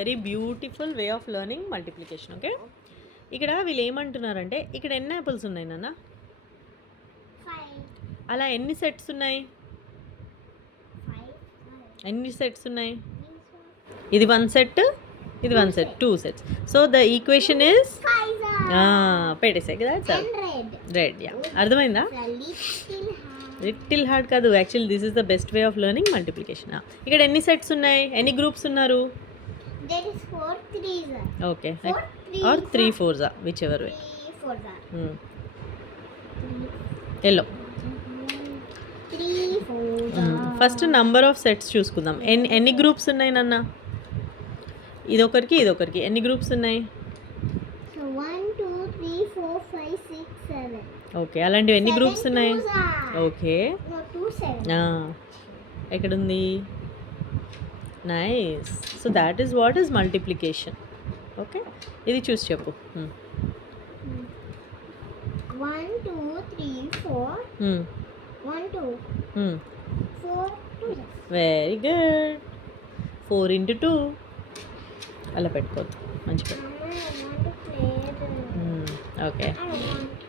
Very beautiful way of learning multiplication. Okay, ఇక్కడ వీళ్ళు ఏమంటున్నారంటే ఇక్కడ ఎన్ని యాపిల్స్ ఉన్నాయి నాన్న? అలా ఎన్ని సెట్స్ ఉన్నాయి? ఎన్ని సెట్స్ ఉన్నాయి? ఇది 1 సెట్, ఇది 1 set, 2 sets. So the equation is పెట్టేసే కదా రెడ్. యా, అర్థమైందా? లిటిల్ హార్డ్ కాదు, actually this is the best way of learning multiplication. ఇక్కడ ఎన్ని సెట్స్ ఉన్నాయి? ఎన్ని గ్రూప్స్ ఉన్నారు? There is 4 threes. Okay. 4 or 3 fours, whichever way. 3 fours. Yellow. 3 fours. First number of sets చూసుకుందాం. ఎన్ని గ్రూప్స్ ఉన్నాయి నాన్న? ఇదొకరికి ఇదొకరికి ఎన్ని గ్రూప్స్ ఉన్నాయి? 1 2 3 4 5 6 7. ఓకే, అలాంటివి ఎన్ని గ్రూప్స్ ఉన్నాయి? Okay, No, 2 7. ఎక్కడుంది? Nice. So that is what is multiplication. Okay, ఇది చూసి చెప్పు. 1 2 3 4. 1 2 4 2. Very good. 4 into 2 అలా పెట్టుకోవద్దు, మంచి పెట్టు. I want to play. Okay. I want